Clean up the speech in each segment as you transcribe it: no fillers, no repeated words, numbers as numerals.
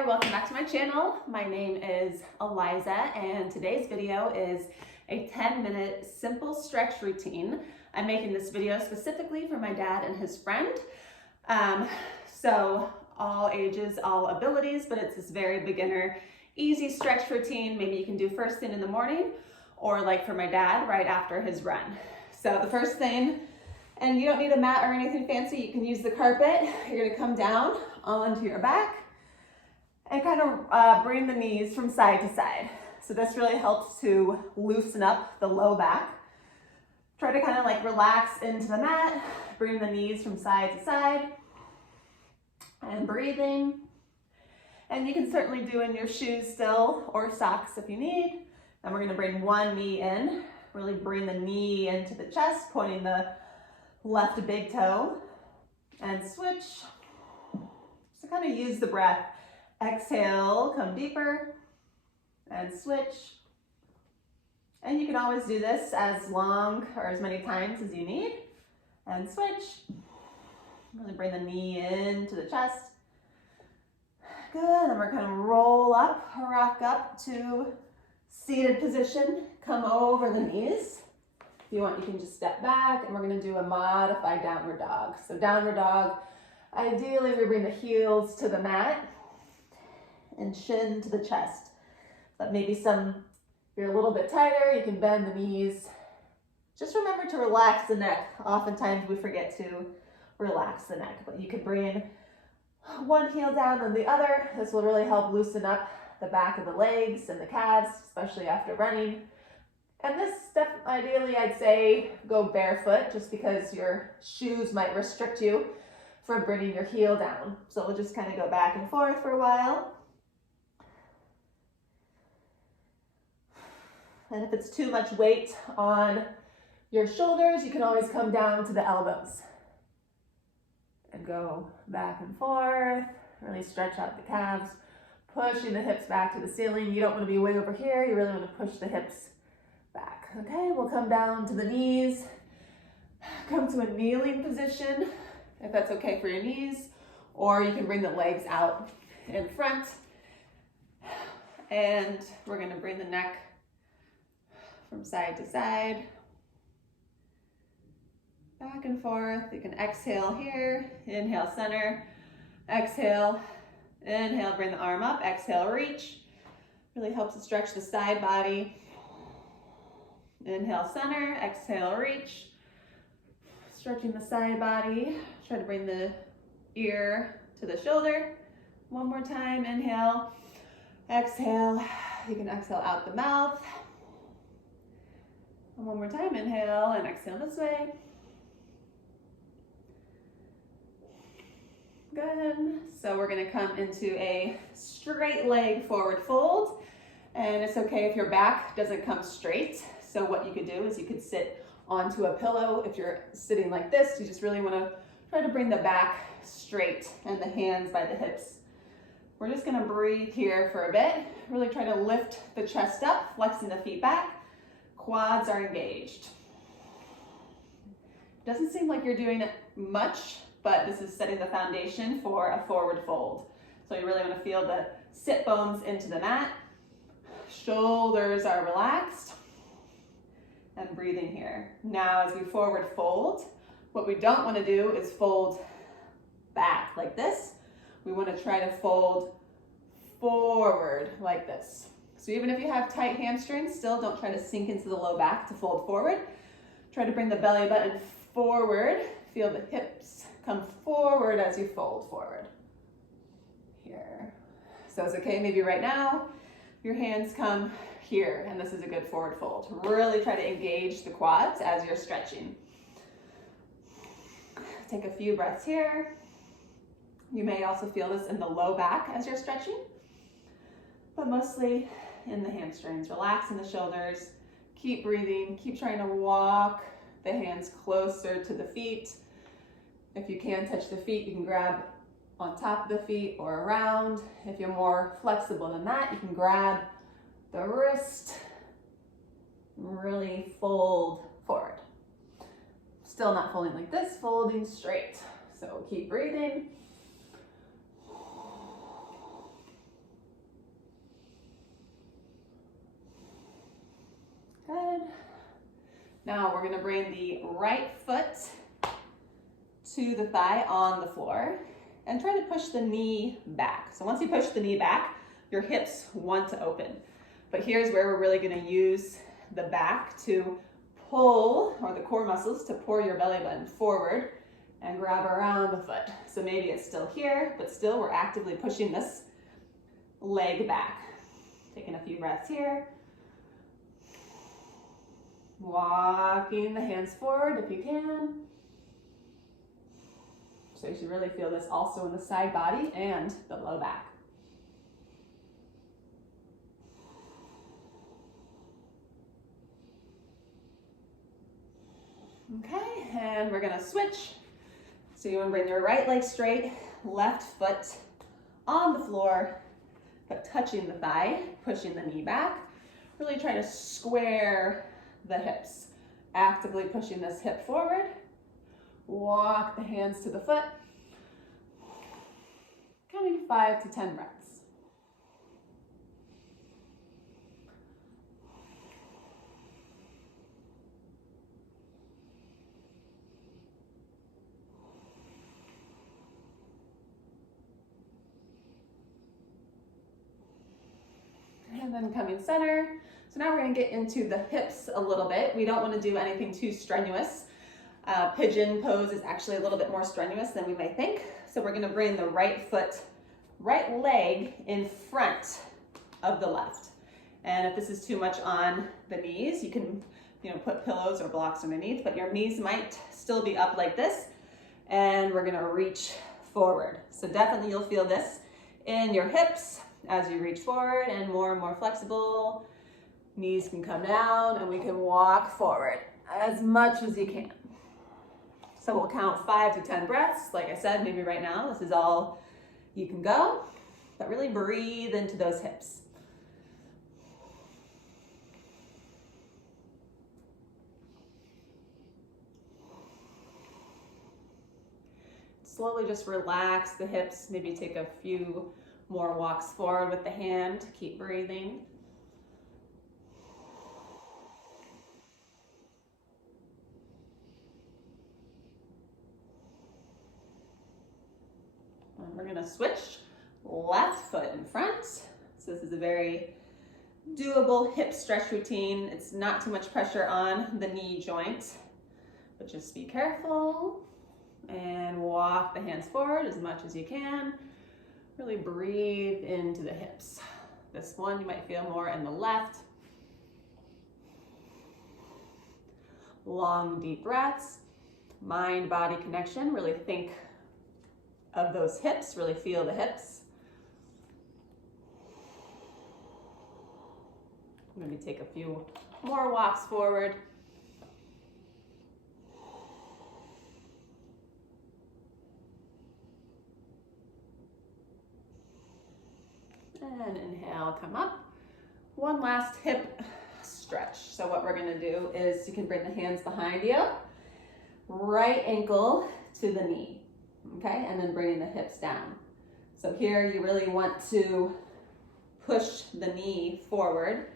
there, welcome back to my channel. My name is Eliza and today's video is a 10-minute simple stretch routine. I'm making this video specifically for my dad and his friend. So all ages, all abilities, but it's this very beginner, easy stretch routine. Maybe you can do first thing in the morning or like for my dad, right after his run. So the first thing, and you don't need a mat or anything fancy, you can use the carpet. You're gonna come down onto your back and kind of bring the knees from side to side. So this really helps to loosen up the low back. Try to kind of like relax into the mat, bring the knees from side to side, and breathing. And you can certainly do in your shoes still, or socks if you need. Then we're gonna bring one knee in, really bring the knee into the chest, pointing the left big toe, and switch. So kind of use the breath. Exhale, come deeper, and switch. And you can always do this as long or as many times as you need. And switch. Really bring the knee into the chest. Good, and we're gonna roll up, rock up to seated position. Come over the knees. If you want, you can just step back, and we're gonna do a modified downward dog. So downward dog, ideally we bring the heels to the mat and shin to the chest. But maybe if you're a little bit tighter, you can bend the knees. Just remember to relax the neck. Oftentimes we forget to relax the neck, but you can bring one heel down and the other. This will really help loosen up the back of the legs and the calves, especially after running. And this stuff, ideally, I'd say go barefoot, just because your shoes might restrict you from bringing your heel down. So we'll just kind of go back and forth for a while. And if it's too much weight on your shoulders, you can always come down to the elbows and go back and forth. Really stretch out the calves, pushing the hips back to the ceiling. You don't want to be way over here. You really want to push the hips back. Okay, we'll come down to the knees. Come to a kneeling position, if that's okay for your knees, or you can bring the legs out in front. And we're going to bring the neck from side to side, back and forth. You can exhale here, inhale center, exhale, inhale, bring the arm up, exhale, reach. Really helps to stretch the side body. Inhale center, exhale, reach. Stretching the side body. Try to bring the ear to the shoulder. One more time, inhale, exhale. You can exhale out the mouth. And one more time, inhale and exhale this way. Good. So we're gonna come into a straight leg forward fold. And it's okay if your back doesn't come straight. So what you could do is you could sit onto a pillow. If you're sitting like this, you just really wanna try to bring the back straight and the hands by the hips. We're just gonna breathe here for a bit. Really try to lift the chest up, flexing the feet back. Quads are engaged. Doesn't seem like you're doing it much, but this is setting the foundation for a forward fold. So you really want to feel the sit bones into the mat. Shoulders are relaxed. And breathing here. Now as we forward fold, what we don't want to do is fold back like this. We want to try to fold forward like this. So even if you have tight hamstrings, still don't try to sink into the low back to fold forward. Try to bring the belly button forward. Feel the hips come forward as you fold forward. Here. So it's okay, maybe right now, your hands come here, and this is a good forward fold. Really try to engage the quads as you're stretching. Take a few breaths here. You may also feel this in the low back as you're stretching, but mostly in the hamstrings. Relax in the shoulders. Keep breathing. Keep trying to walk the hands closer to the feet. If you can touch the feet, you can grab on top of the feet or around. If you're more flexible than that, you can grab the wrist. Really fold forward. Still not folding like this, folding straight. So keep breathing. Now we're gonna bring the right foot to the thigh on the floor and try to push the knee back. So once you push the knee back, your hips want to open. But here's where we're really gonna use the back to pull, or the core muscles, to pour your belly button forward and grab around the foot. So maybe it's still here, but still we're actively pushing this leg back. Taking a few breaths here. Walking the hands forward if you can. So you should really feel this also in the side body and the low back. Okay, and we're gonna switch. So you wanna bring your right leg straight, left foot on the floor, but touching the thigh, pushing the knee back. Really try to square the hips, actively pushing this hip forward. Walk the hands to the foot. Counting 5 to 10 breaths. And then coming center. So now we're going to get into the hips a little bit. We don't want to do anything too strenuous. Pigeon pose is actually a little bit more strenuous than we may think. So we're going to bring the right leg in front of the left. And if this is too much on the knees, you can, put pillows or blocks underneath, but your knees might still be up like this. And we're going to reach forward. So definitely you'll feel this in your hips as you reach forward, and more flexible. Knees can come down and we can walk forward as much as you can. So we'll count 5 to 10 breaths. Like I said, maybe right now, this is all you can go, but really breathe into those hips. Slowly just relax the hips. Maybe take a few more walks forward with the hand. Keep breathing. And we're gonna switch left foot in front. So this is a very doable hip stretch routine. It's not too much pressure on the knee joint, but just be careful and walk the hands forward as much as you can. Really breathe into the hips. This one you might feel more in the left. Long, deep breaths. Mind-body connection. Really think of those hips. Really feel the hips. Maybe take a few more walks forward. And inhale, come up. One last hip stretch. So what we're gonna do is you can bring the hands behind you, right ankle to the knee, okay? And then bringing the hips down. So here you really want to push the knee forward,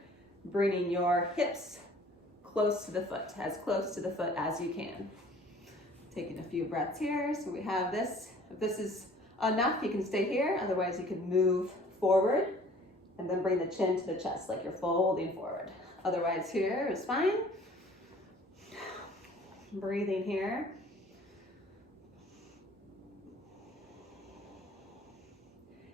bringing your hips close to the foot, as close to the foot as you can. Taking a few breaths here. So we have this. If this is enough, you can stay here. Otherwise, you can move forward and then bring the chin to the chest like you're folding forward. Otherwise, here is fine. Breathing here.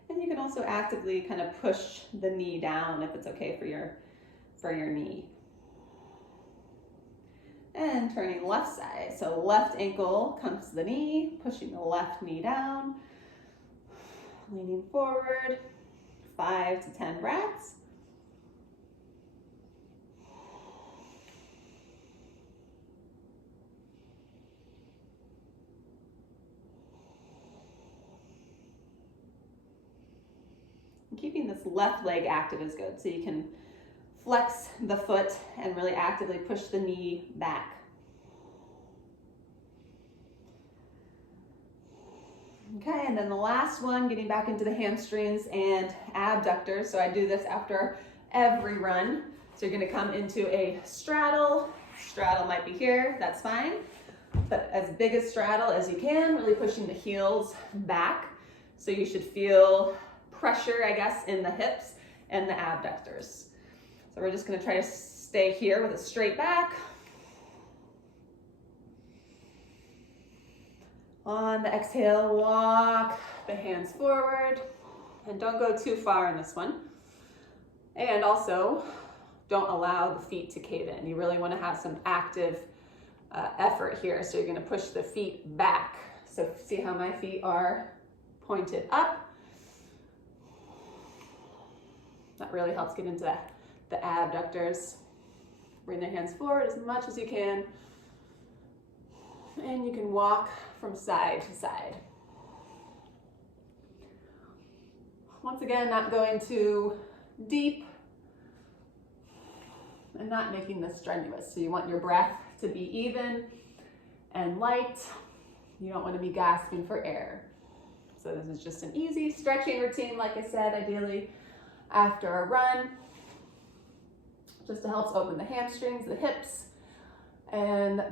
And you can also actively kind of push the knee down if it's okay for your knee. And turning left side. So left ankle comes to the knee, pushing the left knee down, leaning forward. 5 to 10 breaths. And keeping this left leg active is good. So you can flex the foot and really actively push the knee back. Okay, and then the last one, getting back into the hamstrings and abductors. So I do this after every run. So you're gonna come into a straddle Straddle might be here, that's fine. But as big a straddle as you can, really pushing the heels back. So you should feel pressure, I guess, in the hips and the abductors. So we're just gonna try to stay here with a straight back. On the exhale, walk the hands forward. And don't go too far in this one. And also, don't allow the feet to cave in. You really wanna have some active effort here. So you're gonna push the feet back. So see how my feet are pointed up. That really helps get into the abductors. Bring the hands forward as much as you can. And you can walk from side to side. Once again, not going too deep and not making this strenuous. So you want your breath to be even and light. You don't want to be gasping for air. So this is just an easy stretching routine, like I said, ideally after a run. Just to help open the hamstrings, the hips, and